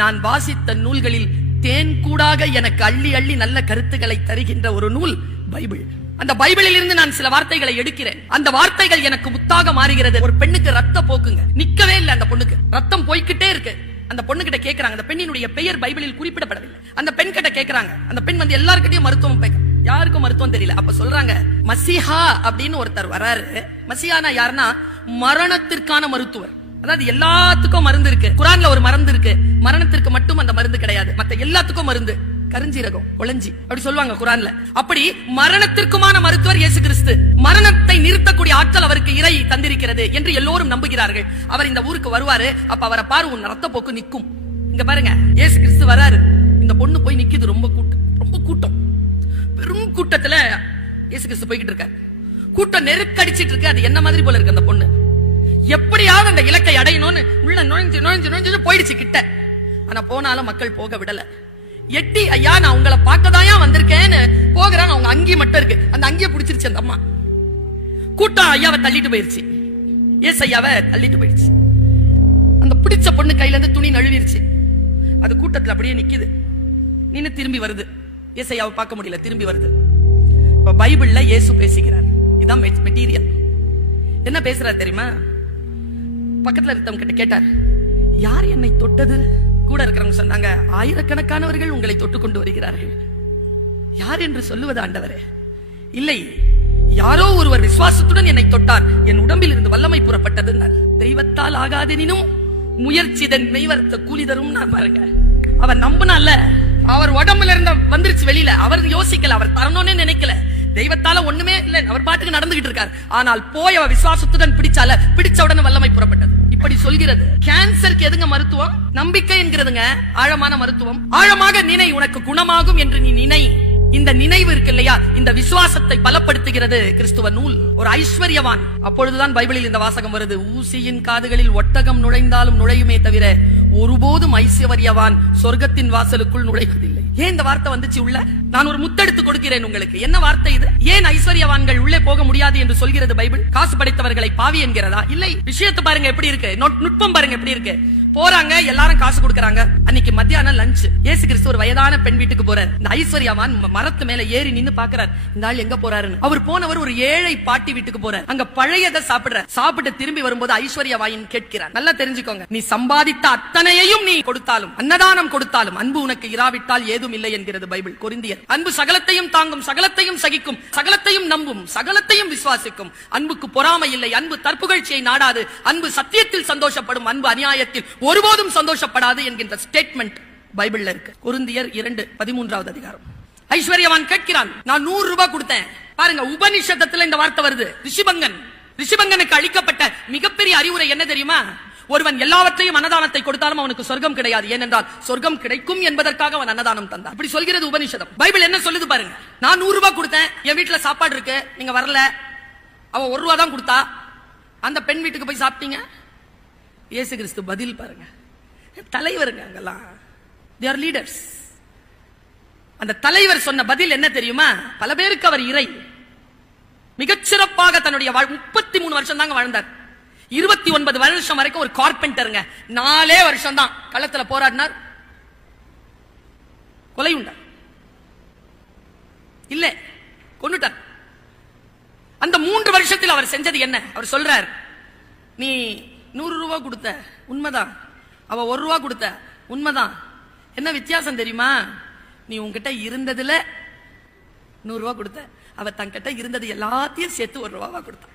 நான் வாசித்த நூல்களில் தேன் கூடாக எனக்கு அள்ளி அள்ளி நல்ல கருத்துக்களை தருகின்ற ஒரு நூல் பைபிள். அந்த பைபிளில் இருந்து நான் சில வார்த்தைகளை எடுக்கிறேன். அந்த வார்த்தைகள் எனக்கு முத்தாக மாறுகிறது. ஒரு பெண்ணுக்கு ரத்த போக்குங்க, நிக்கவே இல்லை, அந்த பொண்ணுக்கு ரத்தம் போய்கிட்டே இருக்கு. அந்த பொண்ணு கிட்ட கேக்குறாங்க, அந்த பெண்ணினுடைய பெயர் பைபிளில் குறிப்பிடப்படவில்லை. அந்த பெண் கிட்ட கேக்குறாங்க, அந்த பெண் வந்து எல்லார்கிட்டயும் மருத்துவம் யாருக்கும் மருத்துவம் தெரியல. அப்ப சொல்றாங்க, மசிஹா அப்படின்னு ஒருத்தர் வராரு. மசிஹானா யாருன்னா மரணத்திற்கான மருத்துவர். அதாவது எல்லாத்துக்கும் மருந்து இருக்கு. குரான்ல ஒரு மருந்து இருக்கு, மரணத்திற்கு மட்டும் அந்த மருந்து கிடையாது, மத்த எல்லாத்துக்கும் மருந்து. கருஞ்சீரகம், கொளஞ்சி அப்படி சொல்லுவாங்க குரான்ல. அப்படி மரணத்திற்குமான மருத்துவர் இயேசு கிறிஸ்து. மரணத்தை நிறுத்தக்கூடிய ஆற்றல் அவருக்கு இறை தந்திருக்கிறது என்று எல்லோரும் நம்புகிறார்கள். அவர் இந்த ஊருக்கு வருவாரு. அப்ப அவரை பாரு, உன் ரத்த போக்கு நிக்கும். இங்க பாருங்க, இயேசு கிறிஸ்து வராரு. இந்த பொண்ணு போய் நிக்குது. ரொம்ப கூட்டம், பெரும் கூட்டத்துல இயேசு கிறிஸ்து போய்கிட்டு இருக்காரு. கூட்டம் நெருக்கடிச்சிட்டு இருக்கு. அது என்ன மாதிரி போல இருக்கு. அந்த பொண்ணு எப்படியாவது அந்த இலக்கை அடையணும்னு உள்ள நுழைஞ்சு போயிடுச்சு கிட்ட. ஆனா போனாலும் மக்கள் போக விடல. எட்டி, ஐயா நான் உங்களை பார்க்கதாயா வந்திருக்கேன்னு போகிறான். அவங்க அங்கி மட்டும் இருக்கு. அந்த அங்கிய பிடிச்சிருச்சு அந்த அம்மா. கூட்டம் ஐயாவை தள்ளிட்டு போயிருச்சு. ஏசு ஐயாவை தள்ளிட்டு போயிருச்சு. அந்த பிடிச்ச பொண்ணு கையில இருந்து துணி நழுவிருச்சு. அது கூட்டத்துல அப்படியே நிக்குது. நின்னு திரும்பி வருது. ஏசு ஐயாவை பார்க்க முடியல, திரும்பி வருது. இப்ப பைபிள்ல இயேசு பேசுகிறார். இதான் மெட்டீரியல். என்ன பேசுறாரு தெரியுமா? பக்கத்துல இருக்கவங்க கிட்ட கேட்டார், யார் என்னை தொட்டது? கூட இருக்கிறவங்க சொன்னாங்க, ஆயிரக்கணக்கானவர்கள் உங்களை தொட்டு கொண்டு வருகிறார்கள். யார் என்று சொல்லுவது ஆண்டவரே? இல்லை, யாரோ ஒருவர் விசுவாசத்துடன் என்னை தொட்டார், என் உடம்பில் இருந்து வல்லமை புறப்பட்டது. தெய்வத்தால் ஆகாதெனினும் முயற்சிதன் மெய்வர்த்த கூலி தரும். நான் பாருங்க, அவர் நம்பினால, அவர் உடம்புல இருந்த வந்துருச்சு வெளியில. அவர் யோசிக்கல, அவர் தரணும்னு நினைக்கல. தெய்வத்தால ஒண்ணுமே இல்ல, அவர் பாட்டுக்கு நடந்துகிட்டு இருக்கார். ஆனால் போய் அவர் விசுவாசத்துடன் பிடிச்சால, பிடிச்ச உடனே வல்லமை புறப்பட்டது. இப்படி சொல்கிறது. கேன்சருக்கு எதுங்க மருத்துவம்? நம்பிக்கை என்கிறதுங்க ஆழமான மருத்துவம். ஆழமாக நினை, உனக்கு குணமாகும் என்று நீ நினை. இந்த நினைவு இருக்கு இல்லையா, இந்த விசுவாசத்தை பலப்படுத்துகிறது கிறிஸ்துவ நூல். ஒரு ஐஸ்வர்யவான், அப்பொழுதுதான் பைபிளில் இந்த வாசகம் வருது, ஊசியின் காதுகளில் ஒட்டகம் நுழைந்தாலும் நுழையுமே தவிர ஒருபோதும் ஐஸ்வர்யவான் சொர்க்கத்தின் வாசலுக்குள் நுழைவதில்லை. ஏன் இந்த வார்த்தை வந்துச்சு உள்ள? நான் ஒரு முத்தெடுத்து கொடுக்கிறேன் உங்களுக்கு. என்ன வார்த்தை இது? ஏன் ஐஸ்வர்யவான்கள் உள்ளே போக முடியாது என்று சொல்கிறது பைபிள்? காசு படைத்தவர்களை பாவி என்கிறதா? இல்லை. விஷயத்தை பாருங்க எப்படி இருக்கு, நுட்பம் பாருங்க எப்படி இருக்கு. போறாங்க, எல்லாரும் காசு கொடுக்கறாங்க. அன்னைக்கு மத்தியானம் லஞ்ச். இயேசு கிறிஸ்து ஒரு வயதான பெண் வீட்டுக்கு போறார். இந்த ஐஸ்வர்யவான் மரத்து மேல ஏறி நின்னு பாக்குறார், இந்த ஆள் எங்க போறாருன்னு. அவர் போனவர் ஒரு ஏழை பாட்டி வீட்டுக்கு போறார். அங்க பழையதை சாப்பிடுற. சாப்பிட்டு திரும்பி வரும்போது ஐஸ்வர்யவாயின் கேட்கிறார், நல்லா தெரிஞ்சுக்கோங்க, நீ சம்பாதித்த அத்தனையையும் நீ கொடுத்தாலும், அன்னதானம் கொடுத்தாலும், அன்பு உனக்கு இராவிட்டால் ஏதும் இல்லை என்கிறது பைபிள். கொரிந்தியர். அன்பு சகலத்தையும் தாங்கும், சகலத்தையும் சகிக்கும், சகலத்தையும் நம்பும், சகலத்தையும் விசுவாசிக்கும். அன்புக்கு பொறாமை இல்லை. அன்பு தற்புகழ்ச்சியை நாடாது. அன்பு சத்தியத்தில் சந்தோஷப்படும். அன்பு அநியாயத்தில் ஒருபோதும் சந்தோஷப்படாது என்கின்ற ஸ்டேட்மெண்ட் பைபிள்ல இருக்கு. கொரிந்தியர் 2:13 அதிகாரம். ஐஸ்வர்யவான் கேட்கிறான், நான் 100 ரூபாய் கொடுத்தேன். பாருங்க, உபனிஷதத்துல இந்த வார்த்தை வருது. ரிஷிபங்கனுக்கு அளிக்கப்பட்ட மிகப்பெரிய அறிவுரை என்ன தெரியுமா? ஒருவன் எல்லாவற்றையும் அன்னதானத்தை கொடுத்தாலும் அவனுக்கு சொர்க்கம் கிடையாது. ஏனென்றால் சொர்க்கம் கிடைக்கும் என்பதற்காக அவன் அன்னதானம் தந்தான். இப்படி சொல்கிறது உபனிஷதம். பைபிள் என்ன சொல்லுது பாருங்க. நான் 100 ரூபாய் கொடுத்தேன், என் வீட்டுல சாப்பாடு இருக்கு, நீங்க வரல. அவ 1 ரூபா தான் கொடுத்தா, அந்த பெண் வீட்டுக்கு போய் சாப்பிட்டீங்க. இயேசு கிறிஸ்து பதில் பாருங்க. தலைவருங்க அங்கெல்லாம், they are leaders. அந்த தலைவர் சொன்ன பதில் என்ன தெரியுமா? பல பேருக்கு அவர் இறை. மிகச்சிறப்பாக தன்னுடைய 33 வருஷம் தாங்க வாழ்ந்தார். 29 வருஷம் வரைக்கும் ஒரு கார்பெண்டருங்க. 4 வருஷம் தான் களத்துல போராடினார், கொலை உண்டார். இல்ல, கொன்னுட்டார். அந்த 3 வருஷத்தில் அவர் செஞ்சது என்ன? அவர் சொல்றார், நீ 100 ரூபாய் கொடுத்த, உண்மைதான். அவ 1 ரூபா கொடுத்த, உண்மைதான். என்ன வித்தியாசம் தெரியுமா? நீ உன்கிட்ட இருந்ததுல 100 ரூபாய் கொடுத்த, அவ தங்கிட்ட இருந்தது எல்லாத்தையும் சேர்த்து 1 ரூபாவா கொடுத்த.